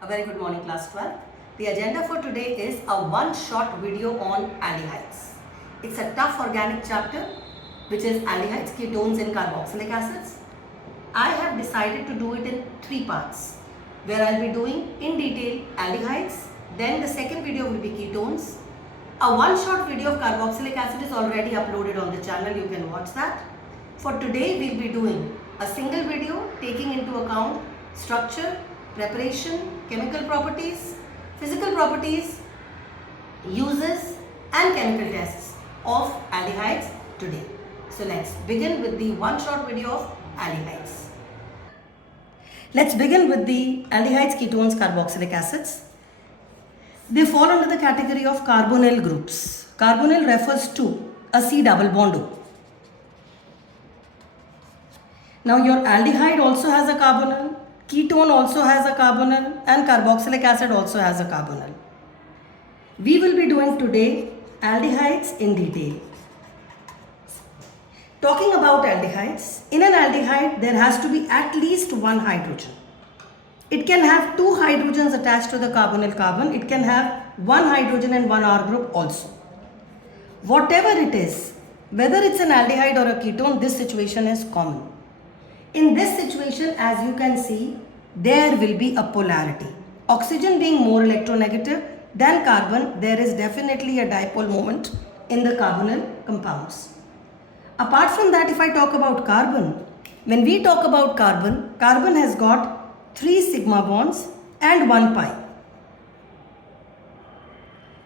A very good morning class 12. The agenda for today is a one-shot video on aldehydes. It's a tough organic chapter which is aldehydes, ketones and carboxylic acids. I have decided to do it in 3 parts where I'll be doing in detail aldehydes, then the second video will be ketones. A one-shot video of carboxylic acid is already uploaded on the channel, you can watch that. For today we'll be doing a single video taking into account structure, preparation, chemical properties, physical properties, uses and chemical tests of aldehydes today. So let's begin with the one-shot video of aldehydes. Let's begin with the aldehydes, ketones, carboxylic acids. They fall under the category of carbonyl groups. Carbonyl refers to a C double bond O. Now your aldehyde also has a carbonyl, ketone also has a carbonyl and carboxylic acid also has a carbonyl. We will be doing today aldehydes in detail. Talking about aldehydes, in an aldehyde there has to be at least one hydrogen. It can have 2 hydrogens attached to the carbonyl carbon. It can have 1 hydrogen and 1 R group also. Whatever it is, whether it's an aldehyde or a ketone, this situation is common. In this situation, as you can see, there will be a polarity. Oxygen being more electronegative than carbon, there is definitely a dipole moment in the carbonyl compounds. Apart from that, if I talk about carbon, when we talk about carbon, carbon has got 3 sigma bonds and 1 pi.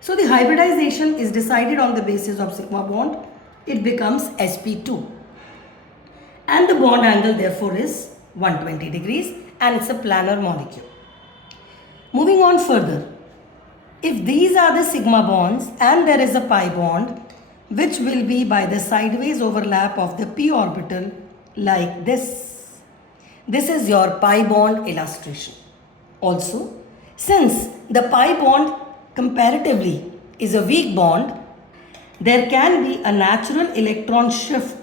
So the hybridization is decided on the basis of sigma bond. It becomes sp2. And the bond angle therefore is 120 degrees and it's a planar molecule. Moving on further, if these are the sigma bonds and there is a pi bond which will be by the sideways overlap of the p orbital like this. This is your pi bond illustration. Also, since the pi bond comparatively is a weak bond, there can be a natural electron shift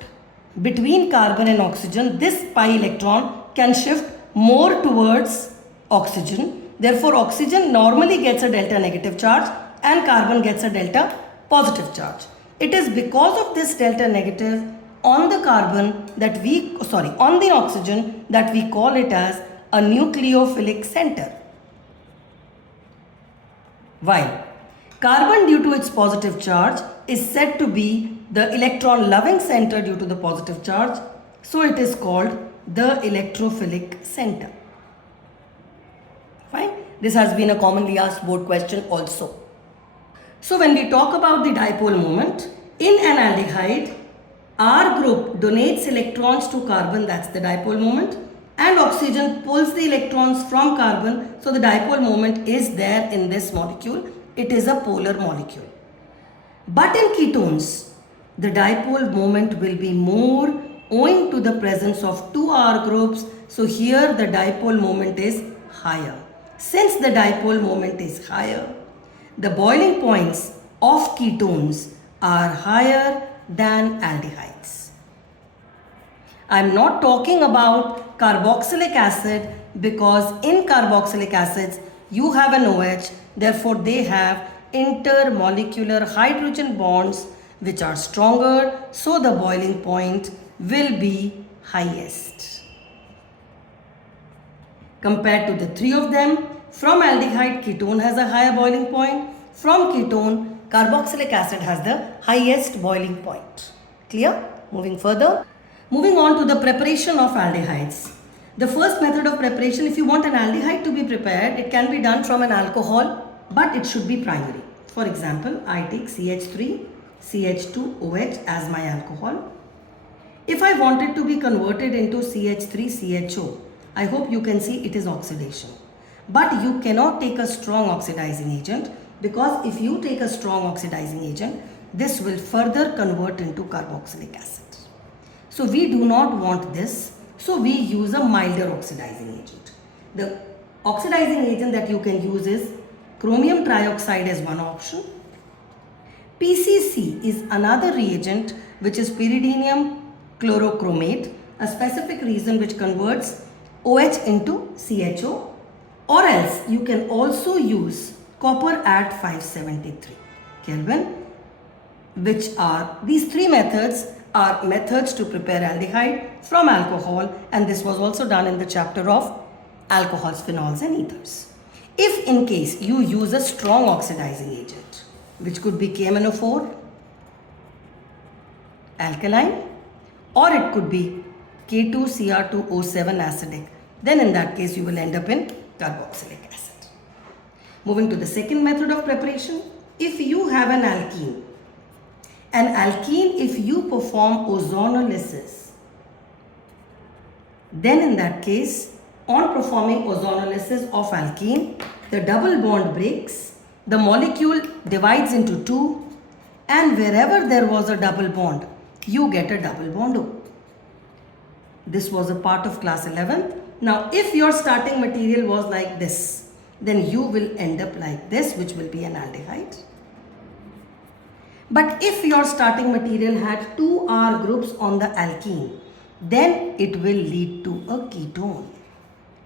between carbon and oxygen. This pi electron can shift more towards oxygen. Therefore, oxygen normally gets a delta negative charge and carbon gets a delta positive charge. It is because of this delta negative on the carbon that on the oxygen that we call it as a nucleophilic center. While carbon, due to its positive charge, is said to be the electron loving center due to the positive charge, so it is called the electrophilic center. Fine. This has been a commonly asked board question also. So when we talk about the dipole moment, in an aldehyde, R group donates electrons to carbon, that's the dipole moment, and oxygen pulls the electrons from carbon, so the dipole moment is there in this molecule. It is a polar molecule. But in ketones, the dipole moment will be more owing to the presence of 2 R groups, so here the dipole moment is higher. Since the dipole moment is higher, the boiling points of ketones are higher than aldehydes. I am not talking about carboxylic acid because in carboxylic acids you have an OH, therefore they have intermolecular hydrogen bonds which are stronger, so the boiling point will be highest. Compared to the 3 of them, from aldehyde, ketone has a higher boiling point. From ketone, carboxylic acid has the highest boiling point. Clear? Moving further. Moving on to the preparation of aldehydes. The first method of preparation, if you want an aldehyde to be prepared, it can be done from an alcohol, but it should be primary. For example, I take CH3, CH2OH as my alcohol. If I want it to be converted into CH3CHO, I hope you can see it is oxidation. But you cannot take a strong oxidizing agent, because if you take a strong oxidizing agent, this will further convert into carboxylic acid. So we do not want this, so we use a milder oxidizing agent. The oxidizing agent that you can use is chromium trioxide as one option. PCC is another reagent which is pyridinium chlorochromate, a specific reason which converts OH into CHO. Or else you can also use copper at 573 Kelvin, which are these three methods are methods to prepare aldehyde from alcohol, and this was also done in the chapter of alcohols, phenols and ethers. If in case you use a strong oxidizing agent, which could be KMnO4, alkaline, or it could be K2Cr2O7 acidic, then in that case you will end up in carboxylic acid. Moving to the second method of preparation, if you have an alkene, if you perform ozonolysis, then in that case, on performing ozonolysis of alkene, the double bond breaks, the molecule divides into two, and wherever there was a double bond, you get a double bond O. This was a part of class 11th. Now, if your starting material was like this, then you will end up like this, which will be an aldehyde. But if your starting material had two R groups on the alkene, then it will lead to a ketone.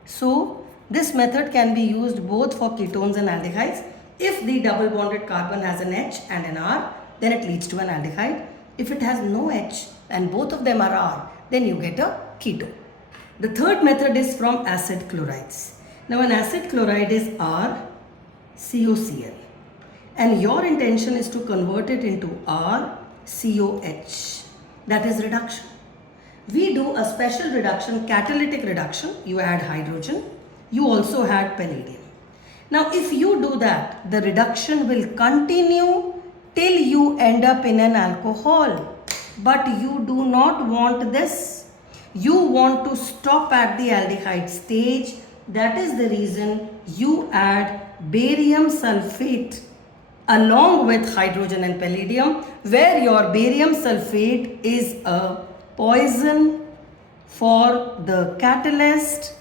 So, this method can be used both for ketones and aldehydes. If the double bonded carbon has an H and an R, then it leads to an aldehyde. If it has no H and both of them are R, then you get a ketone. The third method is from acid chlorides. Now, an acid chloride is RCOCl, and your intention is to convert it into RCOH. That is reduction. We do a special reduction, catalytic reduction. You add hydrogen. You also add palladium. Now, if you do that, the reduction will continue till you end up in an alcohol. But you do not want this. You want to stop at the aldehyde stage. That is the reason you add barium sulfate along with hydrogen and palladium, where your barium sulfate is a poison for the catalyst.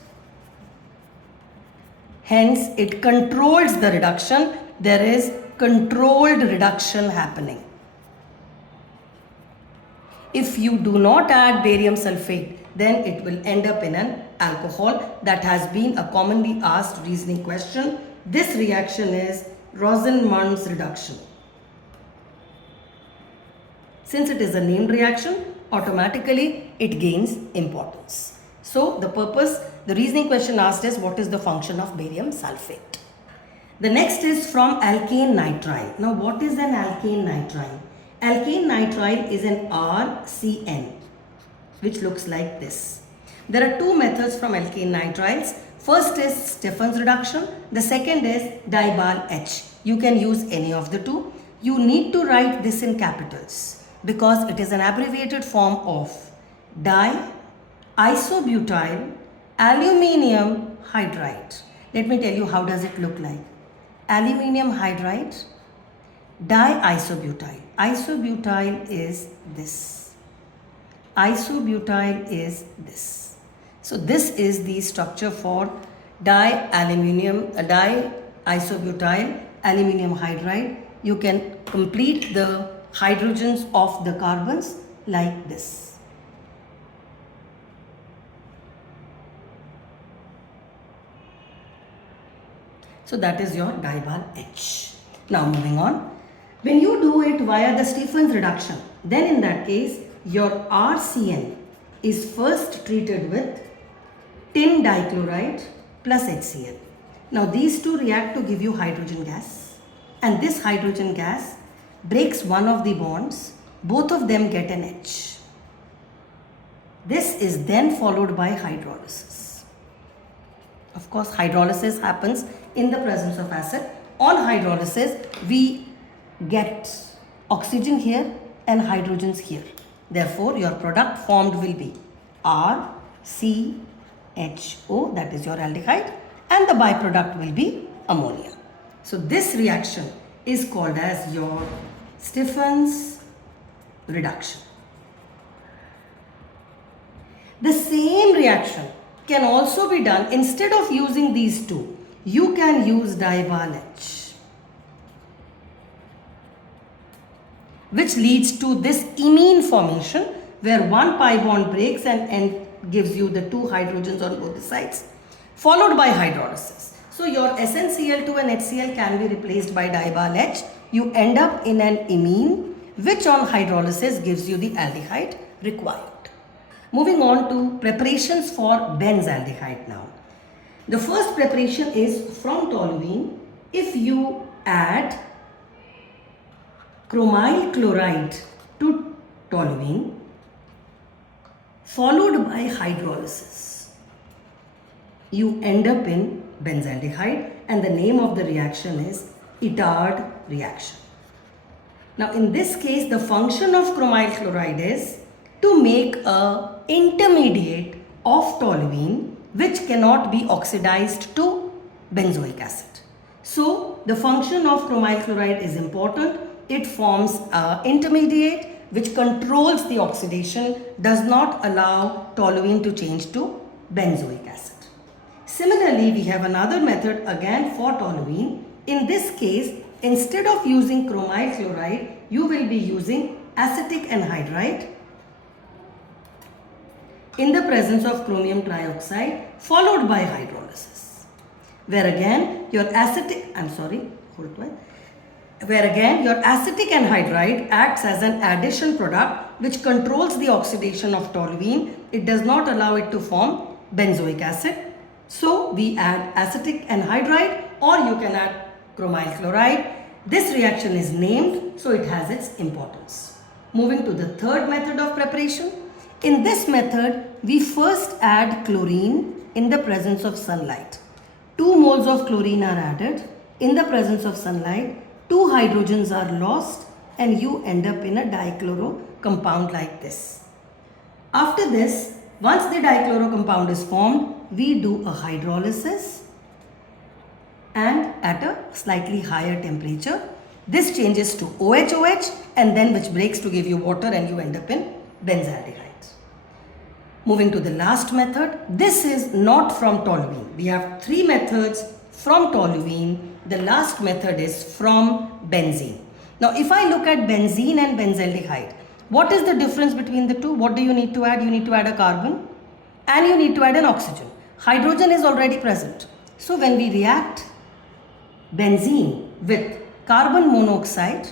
Hence, it controls the reduction. There is controlled reduction happening. If you do not add barium sulfate, then it will end up in an alcohol. That has been a commonly asked reasoning question. This reaction is Rosenmund's reduction. Since it is a named reaction, automatically it gains importance. So the reasoning question asked is, what is the function of barium sulfate? The next is from alkane nitrile. Now, what is an alkane nitrile? Alkane nitrile is an RCN, which looks like this. There are two methods from alkane nitriles. First is Stephen's reduction. The second is Dibal H. You can use any of the two. You need to write this in capitals because it is an abbreviated form of di-isobutyl aluminium hydride. Let me tell you how does it look like. Aluminium hydride, di-isobutyl. Isobutyl is this. Isobutyl is this. So this is the structure for di-isobutyl aluminium hydride. You can complete the hydrogens of the carbons like this. So that is your Dibal H. Now moving on. When you do it via the Stephen's reduction, then in that case your RCN is first treated with tin dichloride plus HCl. Now these two react to give you hydrogen gas, and this hydrogen gas breaks one of the bonds. Both of them get an H. This is then followed by hydrolysis. Of course, hydrolysis happens in the presence of acid. On hydrolysis, we get oxygen here and hydrogens here. Therefore, your product formed will be RCHO, that is your aldehyde, and the byproduct will be ammonia. So this reaction is called as your Stephen's reduction. The same reaction can also be done, instead of using these two, you can use Dibal H, which leads to this imine formation where one pi bond breaks and gives you the two hydrogens on both the sides, followed by hydrolysis. So So your SnCl2 and HCl can be replaced by diol H. You end up in an imine which on hydrolysis gives you the aldehyde required. Moving on to preparations for benzaldehyde now. The first preparation is from toluene. If you add chromyl chloride to toluene followed by hydrolysis, you end up in benzaldehyde, and the name of the reaction is Itard reaction. Now in this case, the function of chromyl chloride is to make a intermediate of toluene which cannot be oxidized to benzoic acid. So the function of chromyl chloride is important. It forms an intermediate which controls the oxidation, does not allow toluene to change to benzoic acid. Similarly, we have another method again for toluene. In this case, instead of using chromyl chloride, you will be using acetic anhydride in the presence of chromium trioxide followed by hydrolysis. Where again your acetic anhydride acts as an addition product which controls the oxidation of toluene. It does not allow it to form benzoic acid. So we add acetic anhydride, or you can add chromyl chloride. This reaction is named, so it has its importance. Moving to the third method of preparation. In this method, we first add chlorine in the presence of sunlight. 2 moles of chlorine are added. In the presence of sunlight, 2 hydrogens are lost and you end up in a dichloro compound like this. After this, once the dichloro compound is formed, we do a hydrolysis and at a slightly higher temperature. This changes to OH and then which breaks to give you water and you end up in benzaldehyde. Moving to the last method, this is not from toluene. We have 3 methods from toluene. The last method is from benzene. Now if I look at benzene and benzaldehyde, what is the difference between the two? What do you need to add? You need to add a carbon and you need to add an oxygen. Hydrogen is already present. So when we react benzene with carbon monoxide,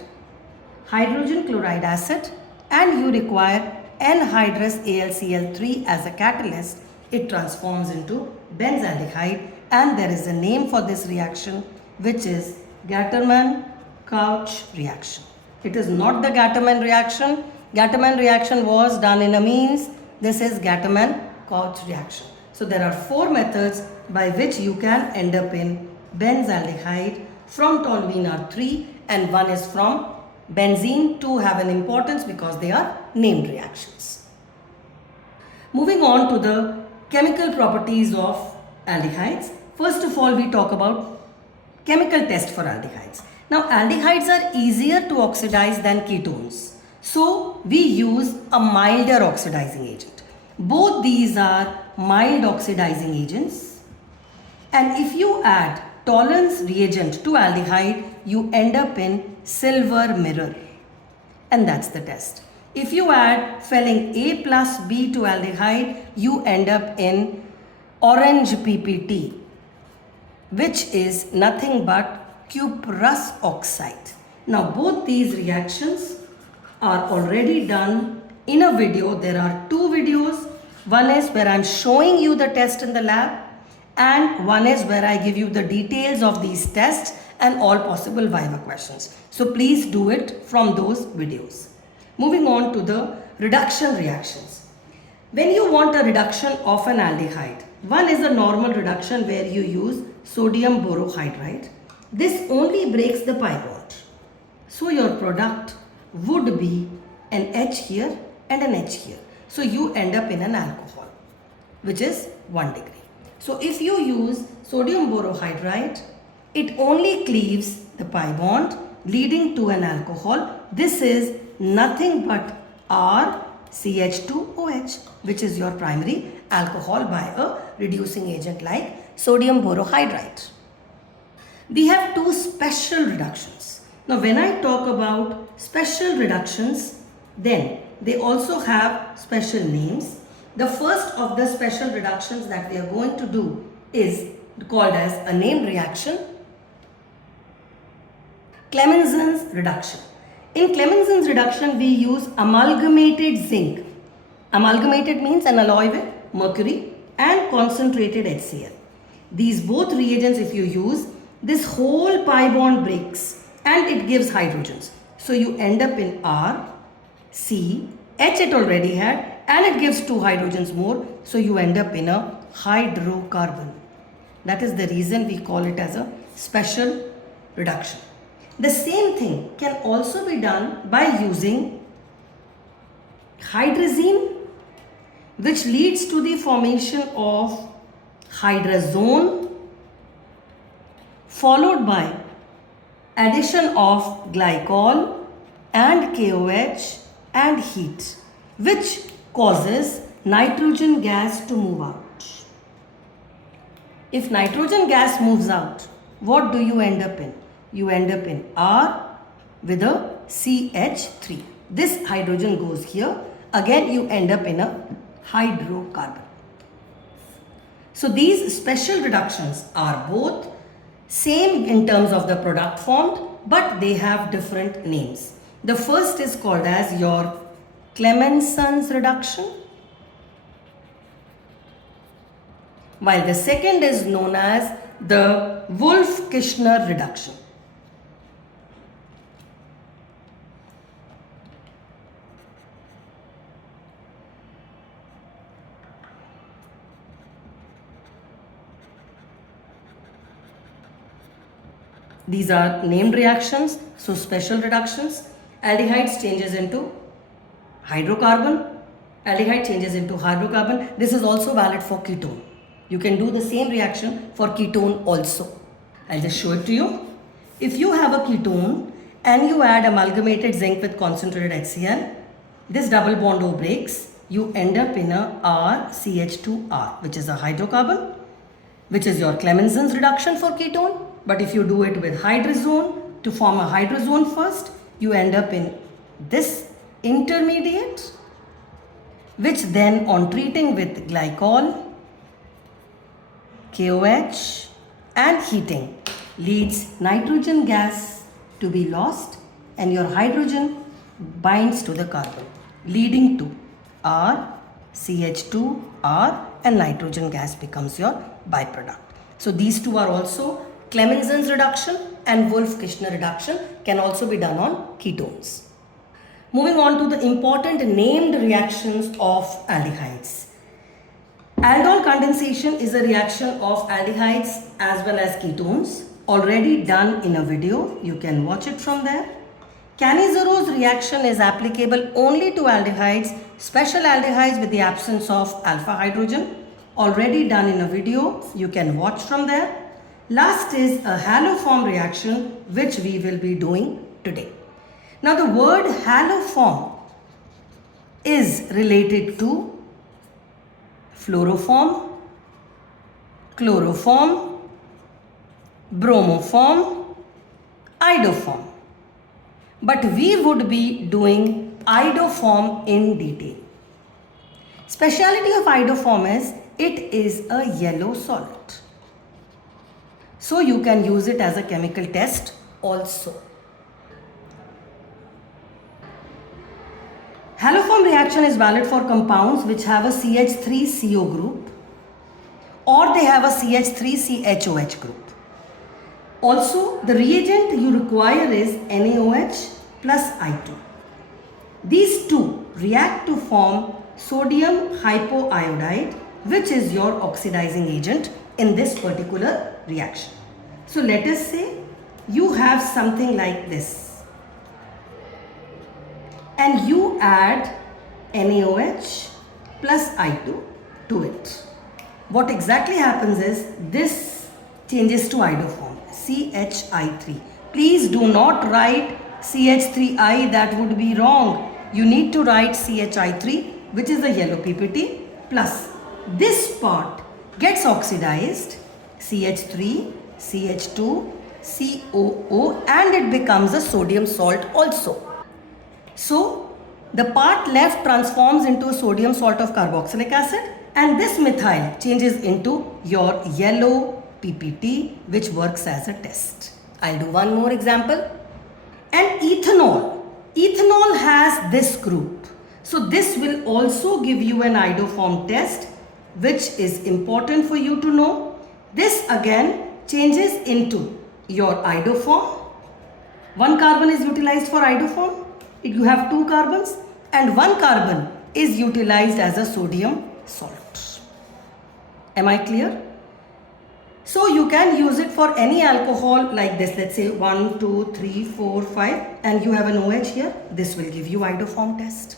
hydrogen chloride acid, and you require anhydrous AlCl3 as a catalyst, it transforms into benzaldehyde, and there is a name for this reaction which is Gattermann-Couch reaction. It is not the Gattermann reaction. Gattermann reaction was done in amines. This is Gattermann-Couch reaction. So there are 4 methods by which you can end up in benzaldehyde. From toluene are 3 and 1 is from benzene. 2 have an importance because they are named reactions. Moving on to the chemical properties of aldehydes. First of all, we talk about chemical test for aldehydes. Now aldehydes are easier to oxidize than ketones. So we use a milder oxidizing agent. Both these are mild oxidizing agents. And if you add Tollens reagent to aldehyde, you end up in silver mirror. And that's the test. If you add phelling A plus B to aldehyde, you end up in orange PPT, which is nothing but cuprous oxide. Now both these reactions are already done in a video. There are 2 videos. One is where I'm showing you the test in the lab, and one is where I give you the details of these tests and all possible viva questions. So please do it from those videos. Moving on to the reduction reactions. When you want a reduction of an aldehyde, one is a normal reduction where you use sodium borohydride. This only breaks the pi bond. So your product would be an H here and an H here. So you end up in an alcohol, which is 1 degree. So if you use sodium borohydride, it only cleaves the pi bond, leading to an alcohol. This is nothing but RCH2OH, which is your primary alcohol by a reducing agent like sodium borohydride. We have 2 special reductions. Now when I talk about special reductions, then they also have special names. The first of the special reductions that we are going to do is called as a named reaction, Clemenson's reduction. In Clemenson's reduction, we use amalgamated zinc. Amalgamated means an alloy with mercury and concentrated HCl. These both reagents, if you use, this whole pi bond breaks and it gives hydrogens. So you end up in R, C, H it already had, and it gives 2 hydrogens more. So you end up in a hydrocarbon. That is the reason we call it as a special reduction. The same thing can also be done by using hydrazine, which leads to the formation of hydrazone followed by addition of glycol and KOH and heat, which causes nitrogen gas to move out. If nitrogen gas moves out, what do you end up in? You end up in R with a CH3. This hydrogen goes here. Again, you end up in a hydrocarbon. So these special reductions are both same in terms of the product formed, but they have different names. The first is called as your Clemenson's reduction, while the second is known as the Wolff-Kishner reduction. These are named reactions, so special reductions. Aldehydes changes into hydrocarbon. Aldehyde changes into hydrocarbon. This is also valid for ketone. You can do the same reaction for ketone also. I'll just show it to you. If you have a ketone and you add amalgamated zinc with concentrated HCl, this double bond O breaks. You end up in a RCH2R, which is a hydrocarbon, which is your Clemenson's reduction for ketone. But if you do it with hydrazone, to form a hydrazone first, you end up in this intermediate, which then on treating with glycol, KOH and heating leads nitrogen gas to be lost and your hydrogen binds to the carbon, leading to R, CH2, R, and nitrogen gas becomes your byproduct. So these two are also Clemenson's reduction, and Wolff-Kishner reduction can also be done on ketones. Moving on to the important named reactions of aldehydes. Aldol condensation is a reaction of aldehydes as well as ketones, already done in a video. You can watch it from there. Cannizzarose reaction is applicable only to aldehydes, special aldehydes with the absence of alpha hydrogen, already done in a video. You can watch from there. Last is a haloform reaction, which we will be doing today. Now the word haloform is related to fluoroform, chloroform, bromoform, iodoform. But we would be doing iodoform in detail. Speciality of iodoform is it is a yellow solid. So you can use it as a chemical test also. Haloform reaction is valid for compounds which have a CH3CO group or they have a CH3CHOH group. Also, the reagent you require is NaOH plus I2. These two react to form sodium hypoiodide, which is your oxidizing agent in this particular reaction. So let us say you have something like this and you add NaOH plus I2 to it. What exactly happens is this changes to iodoform, CHI3. Please do not write CH3I, that would be wrong. You need to write CHI3, which is the yellow PPT, plus this part gets oxidized, CH3, CH2, COO, and it becomes a sodium salt also. So the part left transforms into a sodium salt of carboxylic acid, and this methyl changes into your yellow PPT, which works as a test. I'll do one more example. And ethanol. Ethanol has this group. So this will also give you an iodoform test, which is important for you to know. This again changes into your iodoform. One carbon is utilized for iodoform. You have 2 carbons and 1 carbon is utilized as a sodium salt. Am I clear? So you can use it for any alcohol like this. Let's say 1, 2, 3, 4, 5 and you have an OH here. This will give you iodoform test.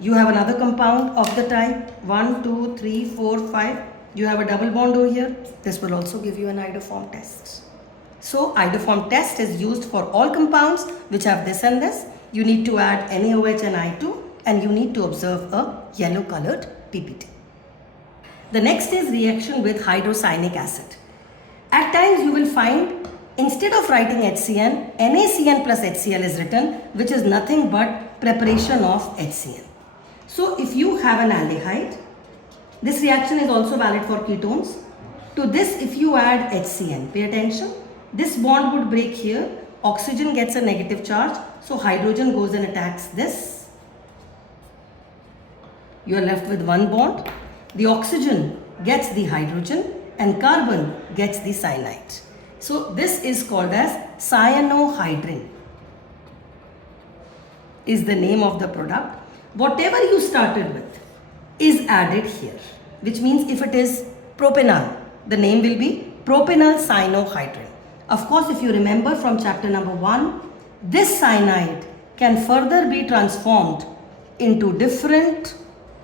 You have another compound of the type 1, 2, 3, 4, 5. You have a double bond over here. This will also give you an iodoform test. So iodoform test is used for all compounds which have this and this. You need to add NaOH and I2 and you need to observe a yellow colored PPT. The next is reaction with hydrocyanic acid. At times you will find instead of writing HCN, NaCN plus HCl is written, which is nothing but preparation of HCN. So if you have an aldehyde, this reaction is also valid for ketones. To this if you add HCN, pay attention, this bond would break here, oxygen gets a negative charge, so hydrogen goes and attacks this. You are left with 1 bond. The oxygen gets the hydrogen and carbon gets the cyanide. So this is called as cyanohydrin is the name of the product. Whatever you started with is added here, which means if it is propanol, the name will be propanol cyanohydrin. Of course, if you remember from chapter number 1, this cyanide can further be transformed into different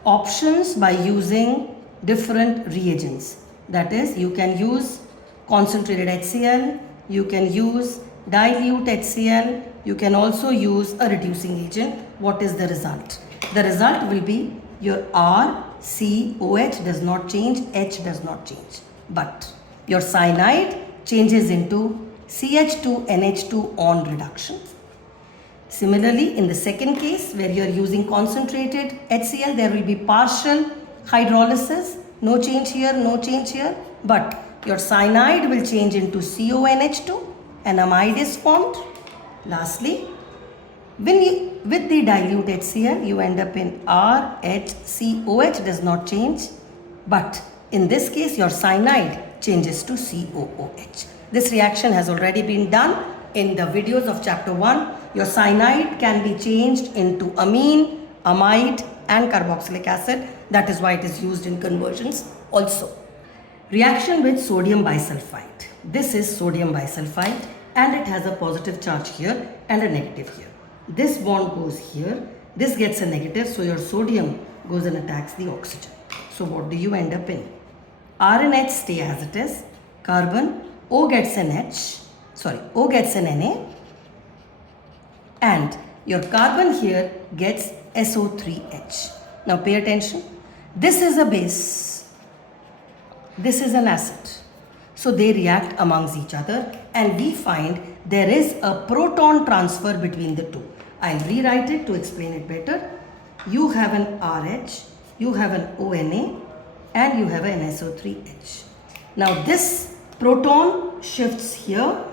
options by using different reagents. That is, you can use concentrated HCl, you can use dilute HCl, you can also use a reducing agent. What is the result? The result will be your RCOH does not change, H does not change. But your cyanide changes into CH2NH2 on reduction. Similarly, in the second case where you are using concentrated HCl, there will be partial hydrolysis. No change here, no change here. But your cyanide will change into CONH2. An amide is formed. Lastly, with the dilute HCl, you end up in RHCOH does not change. But in this case, your cyanide changes to COOH. This reaction has already been done in the videos of chapter 1. Your cyanide can be changed into amine, amide and carboxylic acid. That is why it is used in conversions also. Reaction with sodium bisulfite. This is sodium bisulfite and it has a positive charge here and a negative here. This bond goes here. This gets a negative, so your sodium goes and attacks the oxygen. So what do you end up in? R and H stay as it is. Carbon, O gets an Na and your carbon here gets SO3H. Now pay attention. This is a base. This is an acid. So they react amongst each other and we find there is a proton transfer between the two. I'll rewrite it to explain it better. You have an RH, you have an ONA and you have an SO3H. Now this proton shifts here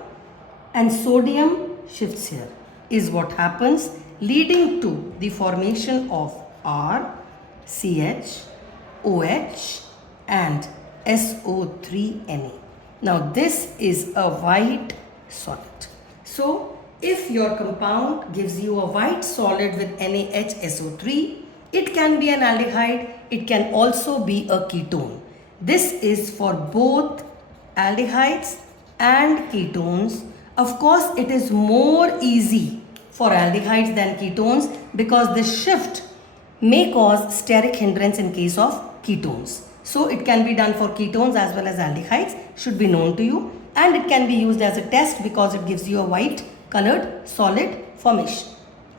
and sodium shifts here is what happens, leading to the formation of R, CH, OH and SO3Na. Now this is a white solid. So if your compound gives you a white solid with NaHSO3, it can be an aldehyde, it can also be a ketone. This is for both aldehydes and ketones. Of course, it is more easy for aldehydes than ketones because the shift may cause steric hindrance in case of ketones. So it can be done for ketones as well as aldehydes, should be known to you, and it can be used as a test because it gives you a white colored solid formation.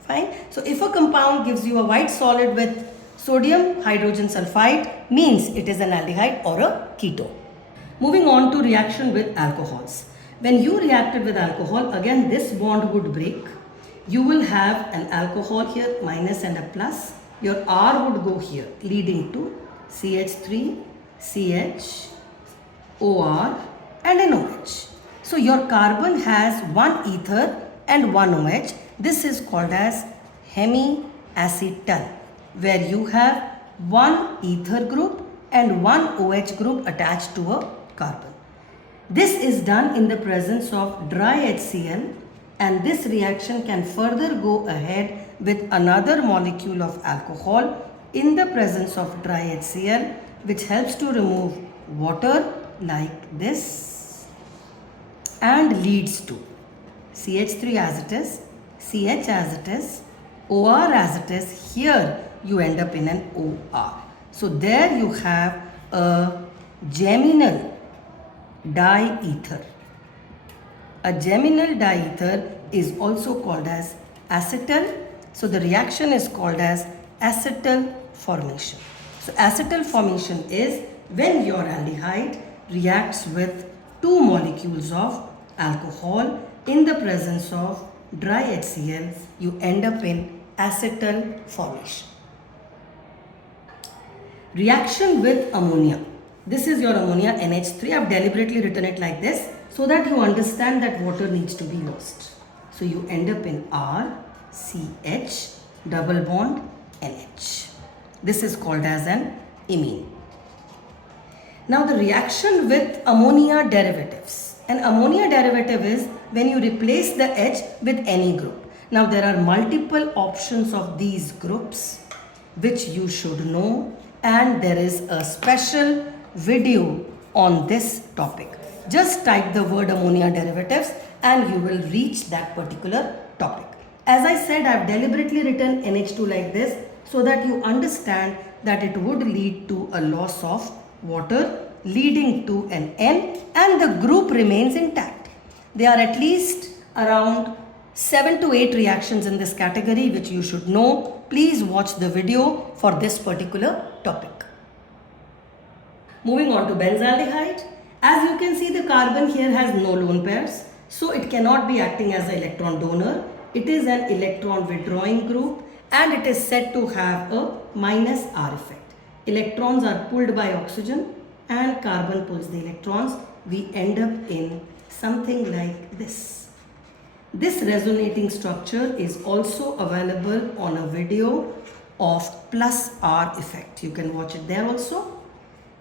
Fine. So if a compound gives you a white solid with sodium hydrogen sulfide, means it is an aldehyde or a ketone. Moving on to reaction with alcohols. When you reacted with alcohol, again this bond would break. You will have an alcohol here, minus and a plus. Your R would go here, leading to CH3, CH, OR and an OH. So your carbon has one ether and one OH. This is called as hemiacetal, where you have one ether group and one OH group attached to a carbon. This is done in the presence of dry HCl, and this reaction can further go ahead with another molecule of alcohol in the presence of dry HCl, which helps to remove water like this and leads to CH3 as it is, CH as it is, OR as it is. Here you end up in an OR. So there you have a geminal diether. A geminal diether is also called as acetal. So the reaction is called as acetal formation. So acetal formation is when your aldehyde reacts with two molecules of alcohol in the presence of dry HCl, you end up in acetal formation. Reaction with ammonia. This is your ammonia NH3. I have deliberately written it like this so that you understand that water needs to be lost. So you end up in RCH double bond NH. This is called as an imine. Now the reaction with ammonia derivatives. An ammonia derivative is when you replace the H with any group. Now there are multiple options of these groups which you should know, and there is a special video on this topic. Just type the word ammonia derivatives and you will reach that particular topic. As I said, I have deliberately written NH2 like this so that you understand that it would lead to a loss of water leading to an N, and the group remains intact. There are at least around 7 to 8 reactions in this category which you should know. Please watch the video for this particular topic. Moving on to benzaldehyde. As you can see, the carbon here has no lone pairs, so it cannot be acting as an electron donor. It is an electron withdrawing group and it is said to have a minus R effect. Electrons are pulled by oxygen and carbon pulls the electrons. We end up in something like this. This resonating structure is also available on a video of plus R effect. You can watch it there also.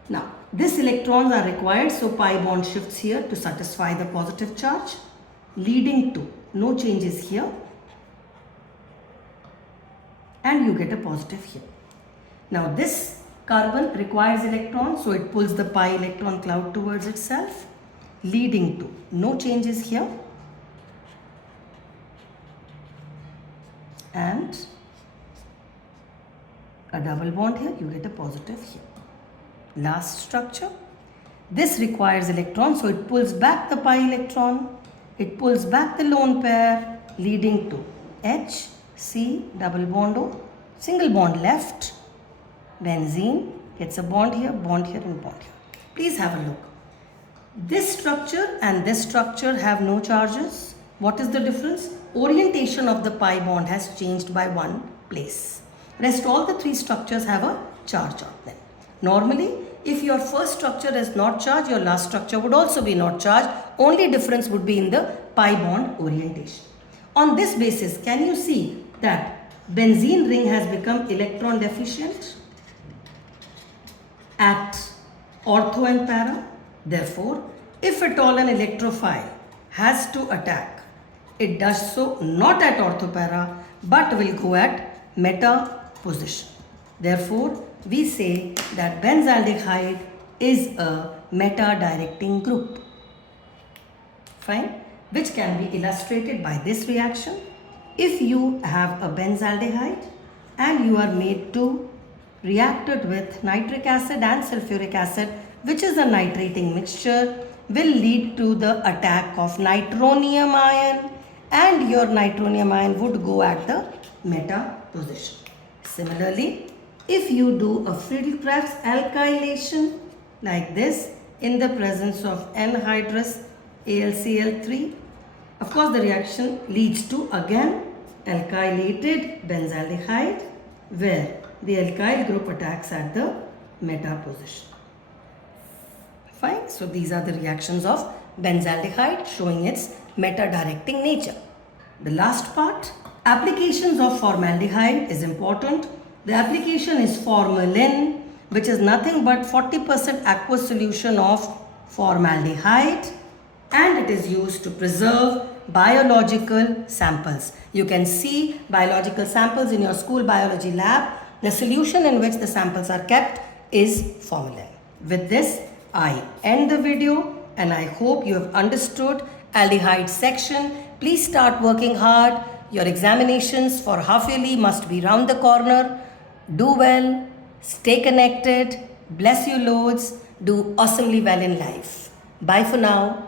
Now, these electrons are required, so pi bond shifts here to satisfy the positive charge, leading to no changes here, and you get a positive here. Now, this carbon requires electrons, so it pulls the pi electron cloud towards itself, leading to no changes here, and a double bond here, you get a positive here. Last structure. This requires electrons, so it pulls back the pi electron, it pulls back the lone pair, leading to H, C, double bond O, single bond left, benzene gets a bond here, and bond here. Please have a look. This structure and this structure have no charges. What is the difference? Orientation of the pi bond has changed by one place. Rest all the three structures have a charge on them. Normally, if your first structure is not charged, your last structure would also be not charged. Only difference would be in the pi bond orientation. On this basis, can you see that benzene ring has become electron deficient at ortho and para? Therefore, if at all an electrophile has to attack, it does so not at ortho para but will go at meta position. Therefore, we say that benzaldehyde is a meta-directing group. Fine, which can be illustrated by this reaction. If you have a benzaldehyde and you are made to react it with nitric acid and sulfuric acid, which is a nitrating mixture, will lead to the attack of nitronium ion, and your nitronium ion would go at the meta position. Similarly, if you do a Friedel-Crafts alkylation like this in the presence of anhydrous AlCl3, of course the reaction leads to again alkylated benzaldehyde, where the alkyl group attacks at the meta position. Fine. So these are the reactions of benzaldehyde showing its meta-directing nature. The last part, applications of formaldehyde is important. The application is formalin, which is nothing but 40% aqueous solution of formaldehyde, and it is used to preserve biological samples. You can see biological samples in your school biology lab. The solution in which the samples are kept is formalin. With this, I end the video and I hope you have understood aldehyde section. Please start working hard. Your examinations for half yearly must be round the corner. Do well, stay connected, bless you loads, do awesomely well in life. Bye for now.